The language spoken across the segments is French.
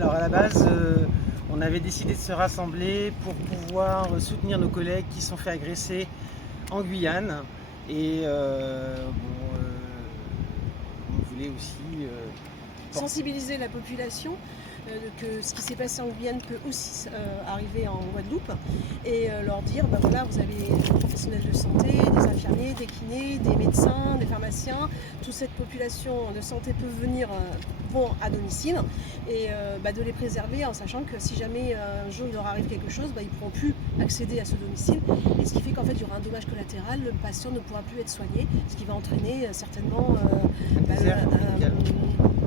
Alors à la base, on avait décidé de se rassembler pour pouvoir soutenir nos collègues qui se sont fait agresser en Guyane. Et on voulait aussi sensibiliser la population que ce qui s'est passé en Guyane peut aussi arriver en Guadeloupe et leur dire voilà, vous avez des professionnels de santé, des infirmiers, des kinés, des médecins, des pharmaciens, toute cette population de santé peut venir vont à domicile et de les préserver en sachant que si jamais un jour il leur arrive quelque chose, ils ne pourront plus accéder à ce domicile, et ce qui fait qu'en fait il y aura un dommage collatéral, le patient ne pourra plus être soigné, ce qui va entraîner certainement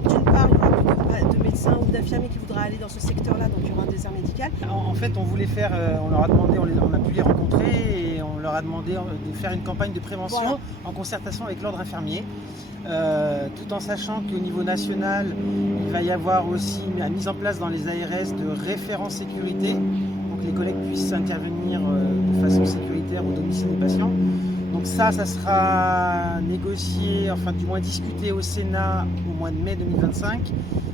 d'une part il n'y aura plus de médecins ou d'infirmiers qui voudraient aller dans ce secteur-là, donc il y aura un désert médical. En fait, on voulait faire, on leur a demandé, on a pu les rencontrer et on leur a demandé de faire une campagne de prévention en concertation avec l'ordre infirmier, tout en sachant qu'au niveau national, il va y avoir aussi la mise en place dans les ARS de référents sécurité, pour que les collègues puissent intervenir de façon sécuritaire au domicile des patients. Donc ça sera négocié, enfin du moins discuté au Sénat au mois de mai 2025.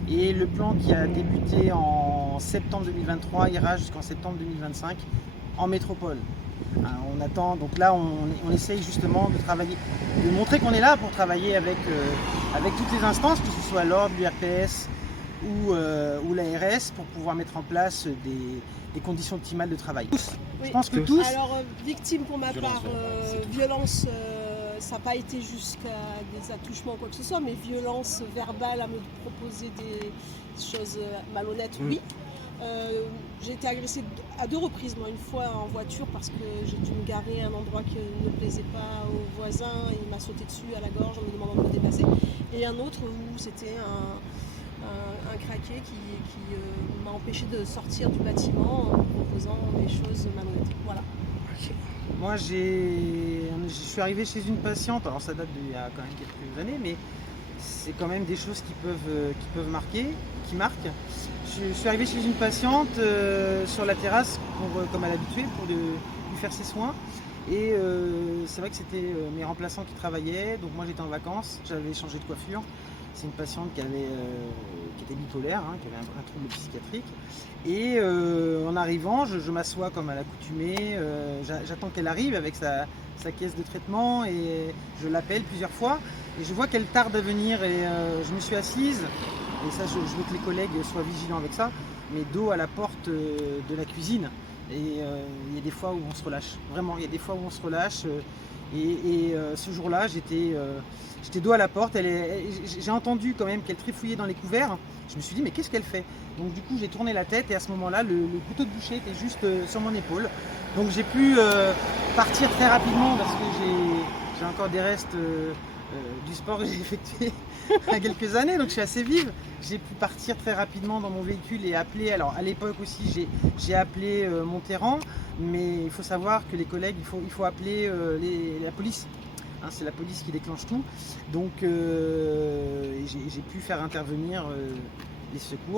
Et le plan qui a débuté en septembre 2023 ira jusqu'en septembre 2025 en métropole. On attend, donc là on essaye justement de travailler, de montrer qu'on est là pour travailler avec toutes les instances, que ce soit l'ordre, l'URPS ou l'ARS, pour pouvoir mettre en place des conditions optimales de travail. Oui. Je pense que tous. Alors, victime pour ma part, violence, ça n'a pas été jusqu'à des attouchements ou quoi que ce soit, mais violence verbale à me proposer des choses malhonnêtes, oui. J'ai été agressée à 2 reprises, moi, une fois en voiture parce que j'ai dû me garer à un endroit qui ne plaisait pas aux voisins et il m'a sauté dessus à la gorge en me demandant de me dépasser, et un autre où c'était un craqué qui m'a empêché de sortir du bâtiment en me proposant des choses malhonnêtes. Voilà. Moi, je suis arrivé chez une patiente, alors ça date d'il y a quand même quelques années, mais c'est quand même des choses qui peuvent marquer, qui marquent. Je suis arrivé chez une patiente sur la terrasse, comme à l'habitude, pour lui faire ses soins. Et c'est vrai que c'était mes remplaçants qui travaillaient, donc moi j'étais en vacances, j'avais changé de coiffure. C'est une patiente qui était bipolaire, qui avait un trouble psychiatrique. Et en arrivant, je m'assois comme à l'accoutumée, j'attends qu'elle arrive avec sa caisse de traitement et je l'appelle plusieurs fois. Et je vois qu'elle tarde à venir et je me suis assise. Et ça, je veux que les collègues soient vigilants avec ça, mais dos à la porte de la cuisine. Et il y a des fois où on se relâche. Vraiment, il y a des fois où on se relâche. Ce jour-là, j'étais dos à la porte. J'ai entendu quand même qu'elle trifouillait dans les couverts. Je me suis dit, mais qu'est-ce qu'elle fait? Donc du coup, j'ai tourné la tête et à ce moment-là, le couteau de boucher était juste sur mon épaule. Donc j'ai pu partir très rapidement parce que j'ai encore des restes du sport que j'ai effectué il y a quelques années, donc je suis assez vive. J'ai pu partir très rapidement dans mon véhicule et appeler. Alors à l'époque aussi, j'ai appelé Monterrand, mais il faut savoir que les collègues, il faut appeler la police. C'est la police qui déclenche tout. Donc j'ai pu faire intervenir les secours.